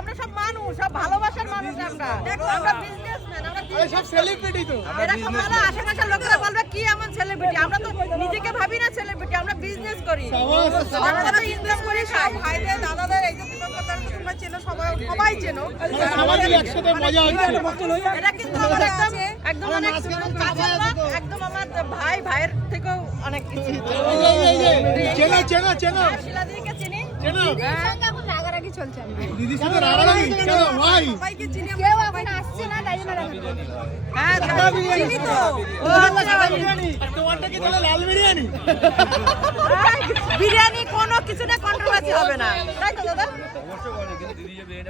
আমরা সব মানুষ, সব ভালোবাসার মানুষ। আমরা বিজনেসম্যান, সব সেলিব্রিটি। তো এরকম হলে আশেপাশের লোকেরা বলবে কি এমন সেলিব্রিটি। আমরা তো নিজেকে ভাবি না সেলিব্রিটি, আমরা বিজনেস করি, আমরা তো ইনকাম করে খাই। ভাইদের দাদাদের এই যে দিবঙ্গতার তোমরা চেনো, সবাই চেনো, একসাথে মজা হচ্ছে। এটা কিন্তু আমার একদম অনেক কাছের লোক, একদম আমার ভাই, ভাইয়ের থেকেও অনেক কিছু। চেনো শিলাদিকে চিনি, দিদির সঙ্গে এখন রাগারাগি চলছে। দিদির সাথে রাগারাগি কেন ভাই? সবাইকে চিনি, কেউ এখন আসছে না, তাই জন্য হ্যাঁ চিনি তো। ও আচ্ছা বিরিয়ানি, তোমারটা কি তাহলে লাল বিরিয়ানি? বিরিয়ানি কোনো কিছু না কন্ট্রোভার্সি হবে না, তাই তো দাদা? অবশ্যই বলে কিন্তু দিদি যে